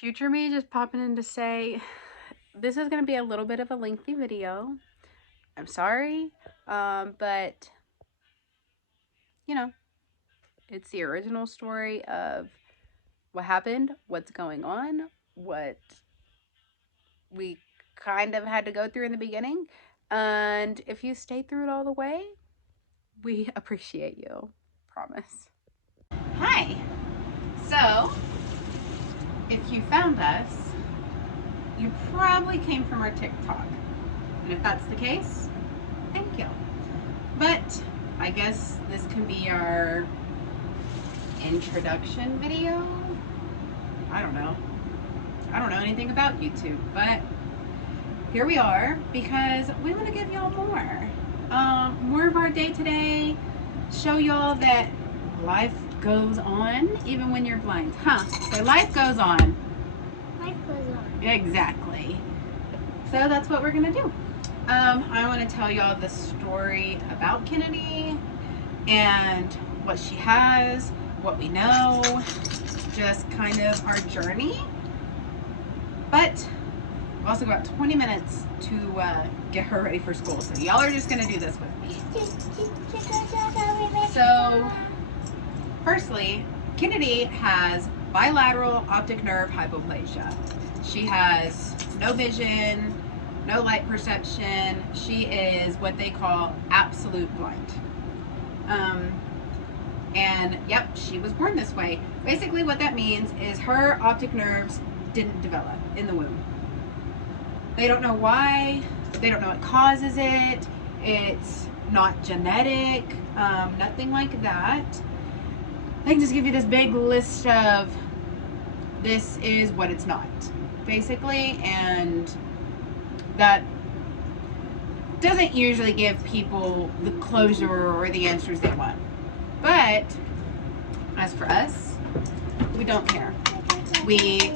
Future me just popping in to say this is going to be a little bit of a lengthy video. I'm sorry, but you know, it's the original story of what happened, what's going on, what we kind of had to go through in the beginning. And if you stay through it all the way, we appreciate you. Promise. Hi. So, if you found us, you probably came from our TikTok. And if that's the case, thank you. But I guess this can be our introduction video. I don't know. I don't know anything about YouTube, but here we are because we want to give y'all more of our day to day, show y'all that life goes on even when you're blind. So life goes on. Life goes on. Exactly. So that's what we're gonna do. I want to tell y'all the story about Kennedy and what she has, what we know, just kind of our journey. But we've also got 20 minutes to get her ready for school. So y'all are just gonna do this with me. So, firstly, Kennedy has bilateral optic nerve hypoplasia. She has no vision, no light perception. She is what they call absolute blind. And yep, she was born this way. Basically what that means is her optic nerves didn't develop in the womb. They don't know why, they don't know what causes it, it's not genetic, nothing like that. I can just give you this big list of this is what it's not, basically, and that doesn't usually give people the closure or the answers they want. But as for us, we don't care. We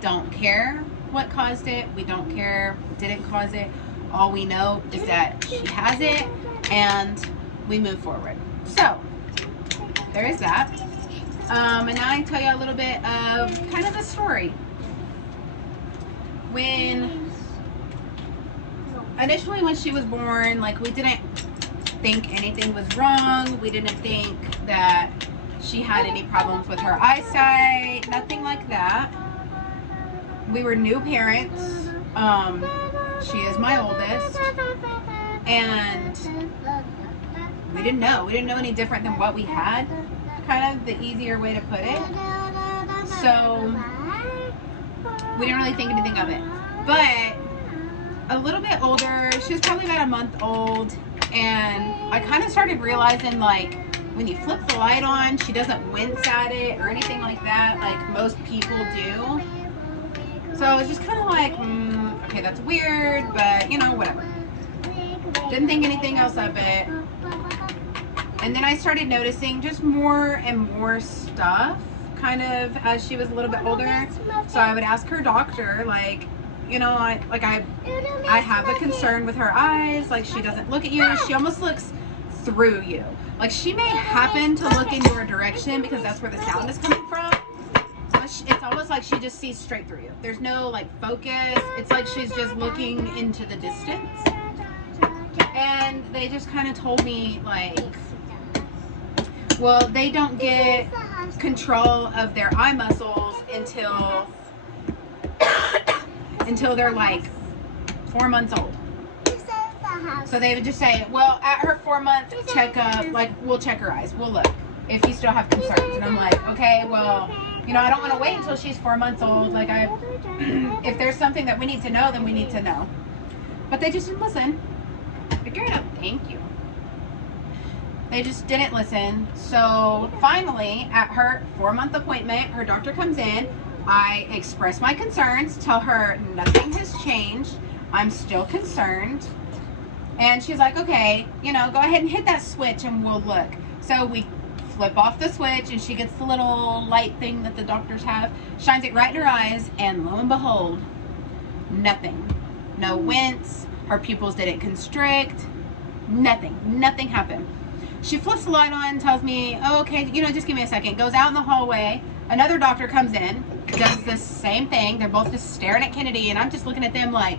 don't care what caused it. We don't care what didn't cause it. All we know is that she has it and we move forward. So there is that. And now I can tell you a little bit of kind of the story. Initially when she was born, like, we didn't think anything was wrong. We didn't think that she had any problems with her eyesight, nothing like that. We were new parents. She is my oldest, and we didn't know any different than what we had, kind of the easier way to put it. So we didn't really think anything of it. But a little bit older, she was probably about a month old, and I kind of started realizing, like, when you flip the light on, she doesn't wince at it or anything like that, like most people do. So I was just kind of like, okay, that's weird, but you know, whatever. Didn't think anything else of it. And then I started noticing just more and more stuff, kind of as she was a little bit older. So I would ask her doctor, like, you know, I have a concern with her eyes. Like, she doesn't look at you. She almost looks through you. Like, she may happen to look in your direction because that's where the sound is coming from. It's almost like she just sees straight through you. There's no, like, focus. It's like she's just looking into the distance. And they just kind of told me, like, well, they don't get control of their eye muscles until they're like 4 months old. So they would just say, well, at her 4-month checkup, like, we'll check her eyes, we'll look if you still have concerns. And I'm like, okay, well, you know, I don't want to wait until she's 4 months old. Like, if there's something that we need to know, then we need to know. But they just didn't listen. Figure it out. Thank you. They just didn't listen. So finally, at her 4-month appointment, her doctor comes in. I express my concerns, tell her nothing has changed. I'm still concerned. And she's like, okay, you know, go ahead and hit that switch and we'll look. So we flip off the switch and she gets the little light thing that the doctors have, shines it right in her eyes, and lo and behold, nothing. No wince, her pupils didn't constrict, nothing happened. She flips the light on and tells me, oh, okay, you know, just give me a second. Goes out in the hallway, Another doctor comes in, does the same thing. They're both just staring at Kennedy, and I'm just looking at them like,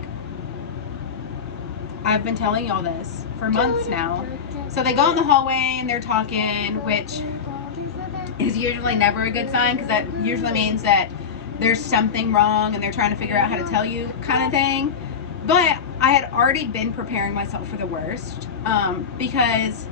I've been telling y'all this for months now. So they go in the hallway and they're talking, which is usually never a good sign, because that usually means that there's something wrong and they're trying to figure out how to tell you, kind of thing. But I had already been preparing myself for the worst, because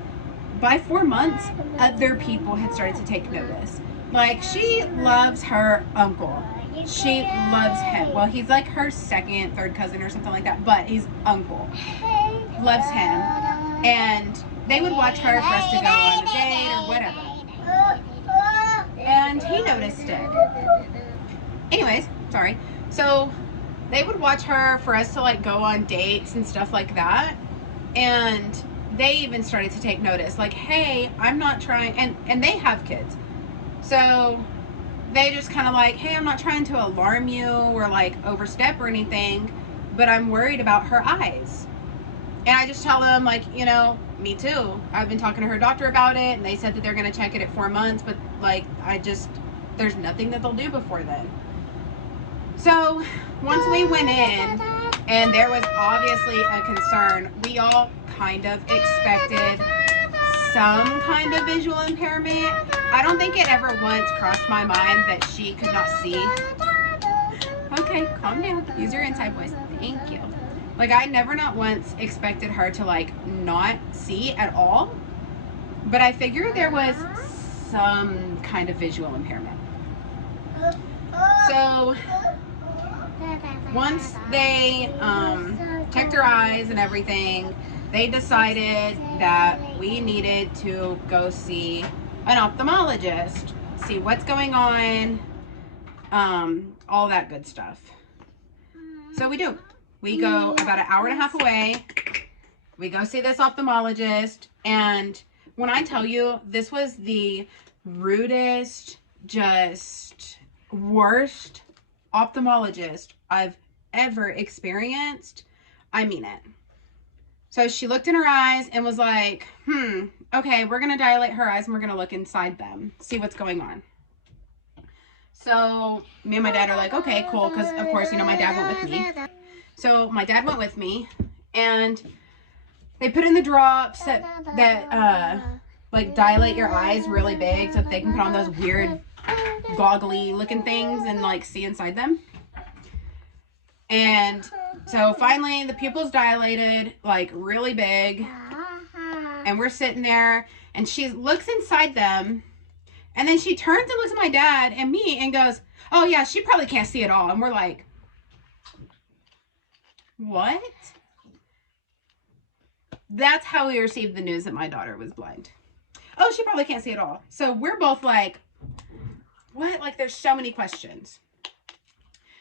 by 4 months, other people had started to take notice. Like, she loves her uncle. She loves him. Well, he's like her second, third cousin or something like that, but he's uncle. Loves him. And they would watch her for us to go on a date or whatever. And he noticed it. Anyways, sorry. So they would watch her for us to like go on dates and stuff like that. And they even started to take notice, like, hey, I'm not trying, and they have kids. So they just kind of like, hey, I'm not trying to alarm you or like overstep or anything, but I'm worried about her eyes. And I just tell them, like, you know, me too. I've been talking to her doctor about it, and they said that they're going to check it at 4 months, but like, there's nothing that they'll do before then. So once we went in and there was obviously a concern, we all kind of expected some kind of visual impairment. I don't think it ever once crossed my mind that she could not see. Okay, calm down. Use your inside voice. Thank you. Like, I never not once expected her to like not see at all, but I figured there was some kind of visual impairment. So once they checked her eyes and everything, they decided that we needed to go see an ophthalmologist, see what's going on, all that good stuff. So we do. We go about an hour and a half away. We go see this ophthalmologist, and when I tell you, this was the rudest, just worst ophthalmologist I've ever experienced. I mean it. So she looked in her eyes and was like, okay, we're going to dilate her eyes and we're going to look inside them, see what's going on. So me and my dad are like, okay, cool. Because, of course, you know, my dad went with me. So my dad went with me, and they put in the drops that like dilate your eyes really big so that they can put on those weird goggly looking things and like see inside them. And so finally the pupils dilated like really big, and we're sitting there and she looks inside them, and then she turns and looks at my dad and me and goes, oh yeah, she probably can't see at all. And we're like, what? That's how we received the news that my daughter was blind. Oh, she probably can't see at all. So we're both like, what? Like, there's so many questions.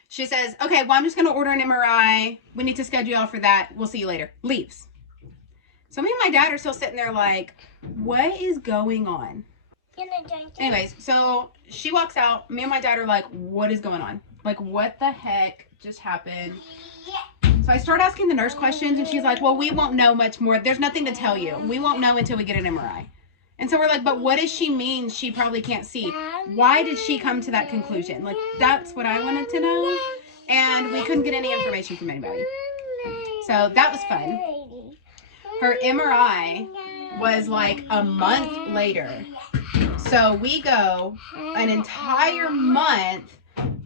She says, okay, well, I'm just going to order an MRI. We need to schedule y'all for that. We'll see you later. Leaves. So me and my dad are still sitting there like, what is going on? Anyways, so she walks out. Me and my dad are like, what is going on? Like, what the heck just happened? So I start asking the nurse questions, and she's like, well, we won't know much more. There's nothing to tell you. We won't know until we get an MRI. And so we're like, but what does she mean she probably can't see? Why did she come to that conclusion? Like, that's what I wanted to know. And we couldn't get any information from anybody. So that was fun. Her MRI was like a month later. So we go an entire month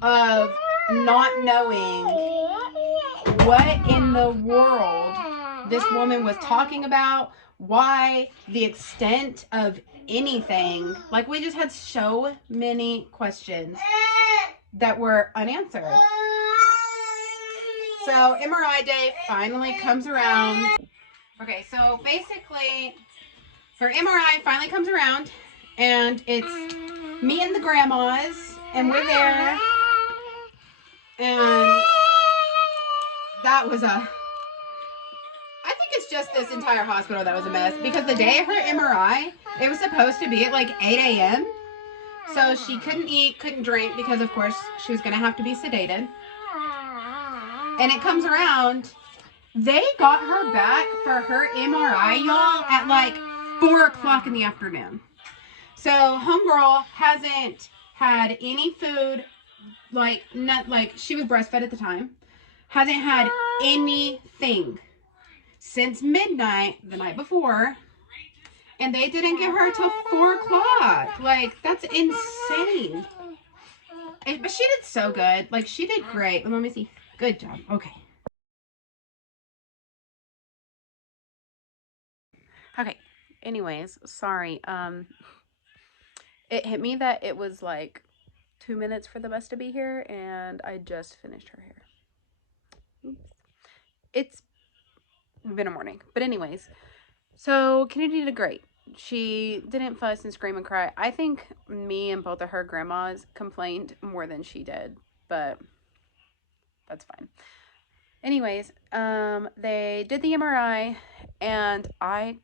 of not knowing what in the world this woman was talking about, why, the extent of anything. Like, we just had so many questions that were unanswered. So MRI day finally comes around. Okay, so basically her MRI finally comes around, and it's me and the grandmas, and we're there, and that was I think it's just this entire hospital that was a mess, because the day of her MRI, it was supposed to be at like 8 a.m. So she couldn't eat, couldn't drink, because of course she was going to have to be sedated. And it comes around, they got her back for her MRI, y'all, at like 4 o'clock in the afternoon. So homegirl hasn't had any food, like, not like she was breastfed at the time, hasn't had anything since midnight the night before, and they didn't get her till 4 o'clock. Like, that's insane. But she did so good. Like, she did great. Let me see. Good job. Okay. Okay. Anyways, sorry. It hit me that it was like 2 minutes for the bus to be here, and I just finished her hair. Oops. It's been a morning. But anyways, so Kennedy did great. She didn't fuss and scream and cry. I think me and both of her grandmas complained more than she did, but that's fine. Anyways, they did the MRI, and I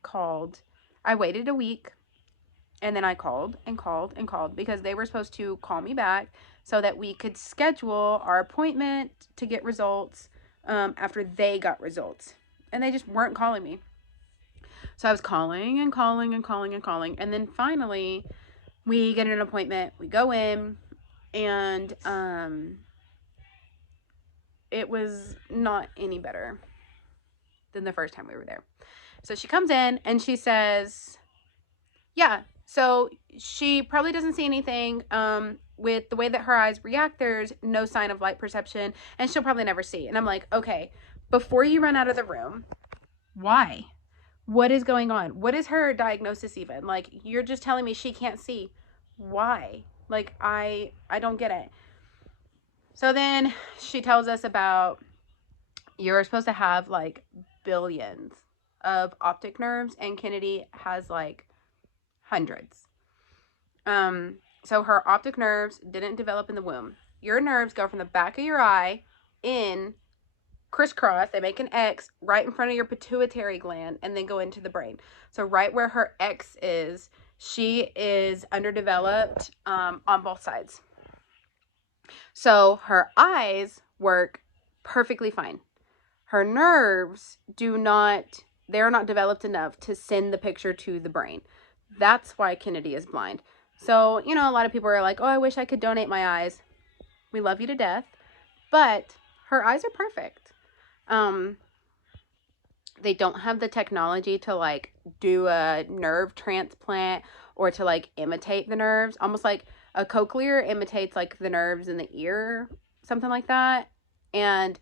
waited a week, and then I called and called and called because they were supposed to call me back so that we could schedule our appointment to get results after they got results. And they just weren't calling me. So I was calling and calling and calling and calling. And then finally, we get an appointment. We go in, and it was not any better than the first time we were there. So she comes in, and she says, yeah, so she probably doesn't see anything. With the way that her eyes react, there's no sign of light perception, and she'll probably never see. And I'm like, okay, before you run out of the room, why? What is going on? What is her diagnosis even? Like, you're just telling me she can't see. Why? Like, I don't get it. So then she tells us about, you're supposed to have like billions of optic nerves, and Kennedy has like hundreds. So her optic nerves didn't develop in the womb. Your nerves go from the back of your eye in crisscross. They make an X right in front of your pituitary gland and then go into the brain. So right where her X is, she is underdeveloped on both sides. So her eyes work perfectly fine. Her nerves they're not developed enough to send the picture to the brain. That's why Kennedy is blind. So, a lot of people are like, oh, I wish I could donate my eyes. We love you to death. But her eyes are perfect. They don't have the technology to like do a nerve transplant or to like imitate the nerves. Almost like a cochlear imitates like the nerves in the ear, something like that. And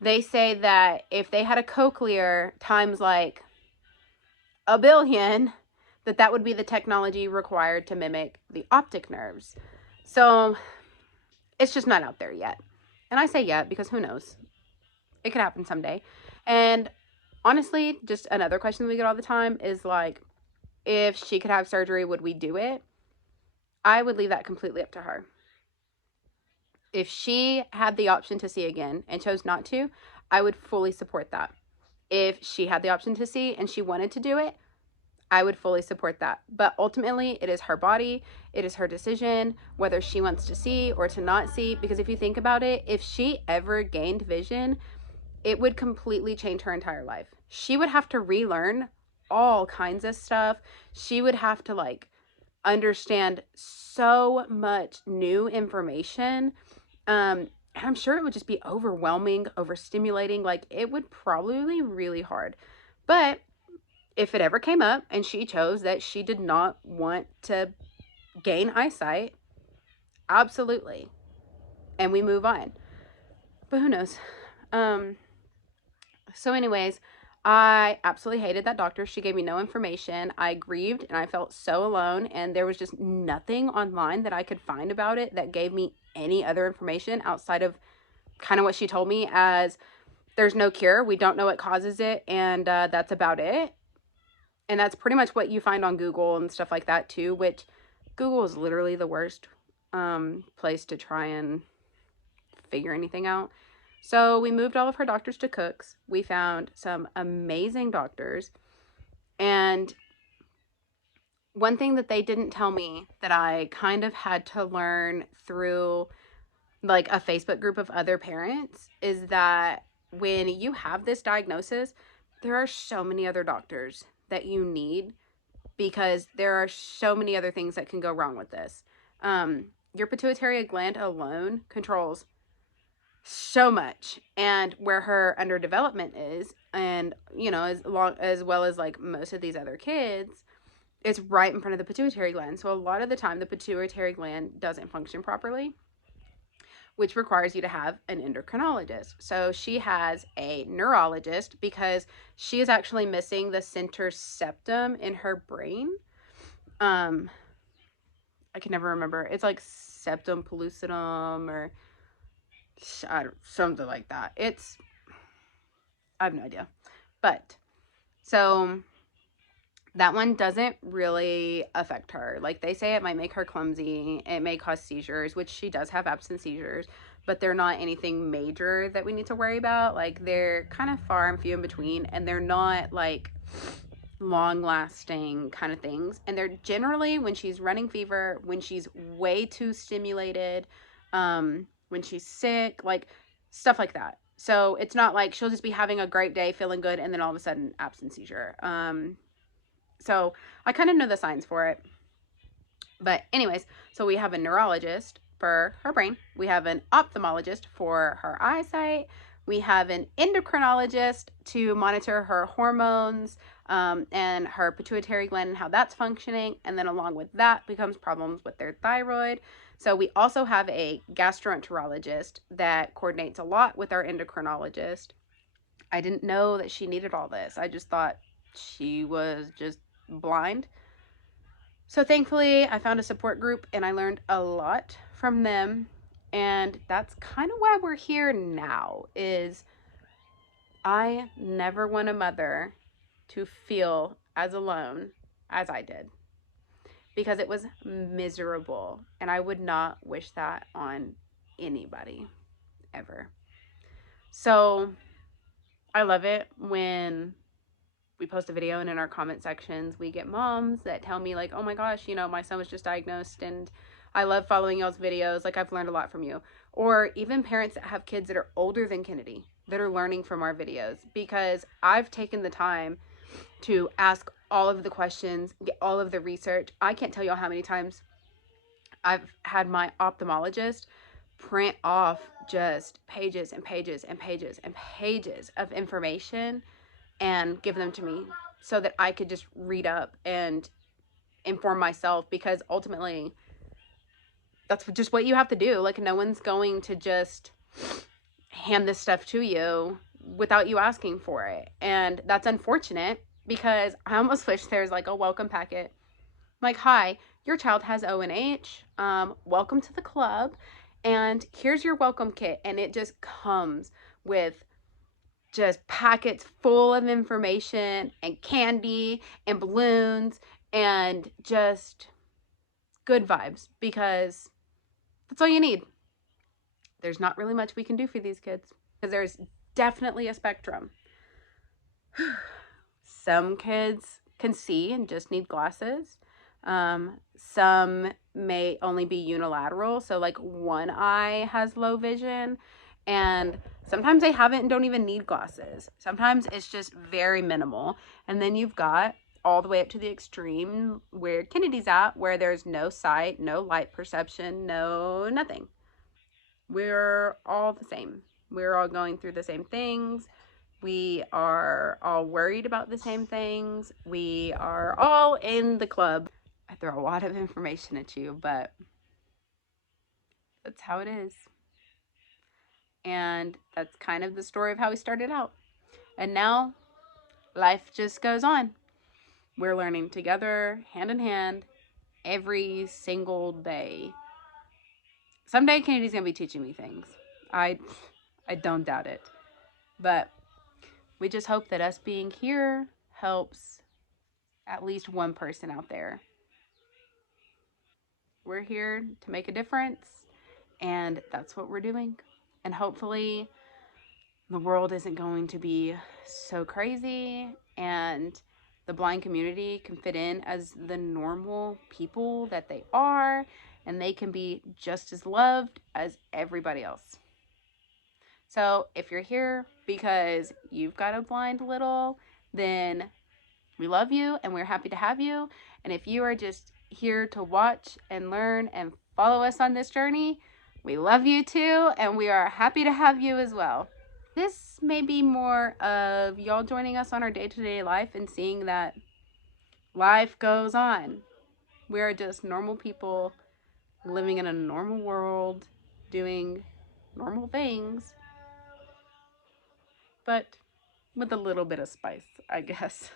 they say that if they had a cochlear times like a billion, that would be the technology required to mimic the optic nerves. So it's just not out there yet. And I say yet because who knows? It could happen someday. And honestly, just another question we get all the time is like, if she could have surgery, would we do it? I would leave that completely up to her. If she had the option to see again and chose not to, I would fully support that. If she had the option to see and she wanted to do it, I would fully support that. But ultimately, it is her body. It is her decision whether she wants to see or to not see. Because if you think about it, if she ever gained vision, it would completely change her entire life. She would have to relearn all kinds of stuff. She would have to like understand so much new information. I'm sure it would just be overwhelming, overstimulating. Like, it would probably be really hard. But if it ever came up and she chose that she did not want to gain eyesight, absolutely. And we move on. But who knows? So anyways, I absolutely hated that doctor. She gave me no information. I grieved and I felt so alone, and there was just nothing online that I could find about it that gave me any other information outside of kind of what she told me as there's no cure. We don't know what causes it, and that's about it. And that's pretty much what you find on Google and stuff like that too, which Google is literally the worst place to try and figure anything out. So we moved all of her doctors to Cook's. We found some amazing doctors. And one thing that they didn't tell me that I kind of had to learn through like a Facebook group of other parents is that when you have this diagnosis, there are so many other doctors that you need because there are so many other things that can go wrong with this. Your pituitary gland alone controls so much, and where her underdevelopment is, and as well as like most of these other kids, it's right in front of the pituitary gland. So a lot of the time the pituitary gland doesn't function properly, which requires you to have an endocrinologist. So she has a neurologist because she is actually missing the center septum in her brain. I can never remember. It's like septum pellucidum or something like that. I have no idea. But so that one doesn't really affect her. Like, they say it might make her clumsy. It may cause seizures, which she does have absent seizures, but they're not anything major that we need to worry about. Like, they're kind of far and few in between, and they're not like long lasting kind of things. And they're generally when she's running fever, when she's way too stimulated, when she's sick, like stuff like that. So it's not like she'll just be having a great day, feeling good, and then all of a sudden absent seizure. So I kind of know the signs for it. But anyways, so we have a neurologist for her brain. We have an ophthalmologist for her eyesight. We have an endocrinologist to monitor her hormones and her pituitary gland and how that's functioning. And then along with that becomes problems with their thyroid. So we also have a gastroenterologist that coordinates a lot with our endocrinologist. I didn't know that she needed all this. I just thought she was just blind. So thankfully I found a support group and I learned a lot from them, and that's kind of why we're here now. Is I never want a mother to feel as alone as I did, because it was miserable, and I would not wish that on anybody ever. So I love it when we post a video and in our comment sections we get moms that tell me like, oh my gosh, my son was just diagnosed and I love following y'all's videos, like I've learned a lot from you. Or even parents that have kids that are older than Kennedy that are learning from our videos, because I've taken the time to ask all of the questions, get all of the research. I can't tell y'all how many times I've had my ophthalmologist print off just pages and pages and pages and pages of information and give them to me so that I could just read up and inform myself, because ultimately that's just what you have to do. Like, no one's going to just hand this stuff to you without you asking for it. And that's unfortunate, because I almost wish there's like a welcome packet. Like, hi, your child has ONH. Welcome to the club. And here's your welcome kit. And it just comes with just packets full of information and candy and balloons and just good vibes, because that's all you need. There's not really much we can do for these kids, because there's definitely a spectrum. Some kids can see and just need glasses. Some may only be unilateral, so like one eye has low vision, and sometimes they have it and don't even need glasses. Sometimes it's just very minimal. And then you've got all the way up to the extreme where Kennedy's at, where there's no sight, no light perception, no nothing. We're all the same. We're all going through the same things. We are all worried about the same things. We are all in the club. I throw a lot of information at you, but that's how it is. And that's kind of the story of how we started out. And now life just goes on. We're learning together, hand in hand, every single day. Someday Kennedy's gonna be teaching me things. I don't doubt it. But we just hope that us being here helps at least one person out there. We're here to make a difference, and that's what we're doing. And hopefully the world isn't going to be so crazy, and the blind community can fit in as the normal people that they are, and they can be just as loved as everybody else. So if you're here because you've got a blind little, then we love you and we're happy to have you. And if you are just here to watch and learn and follow us on this journey. We love you too, and we are happy to have you as well. This may be more of y'all joining us on our day-to-day life and seeing that life goes on. We're just normal people living in a normal world, doing normal things, but with a little bit of spice, I guess.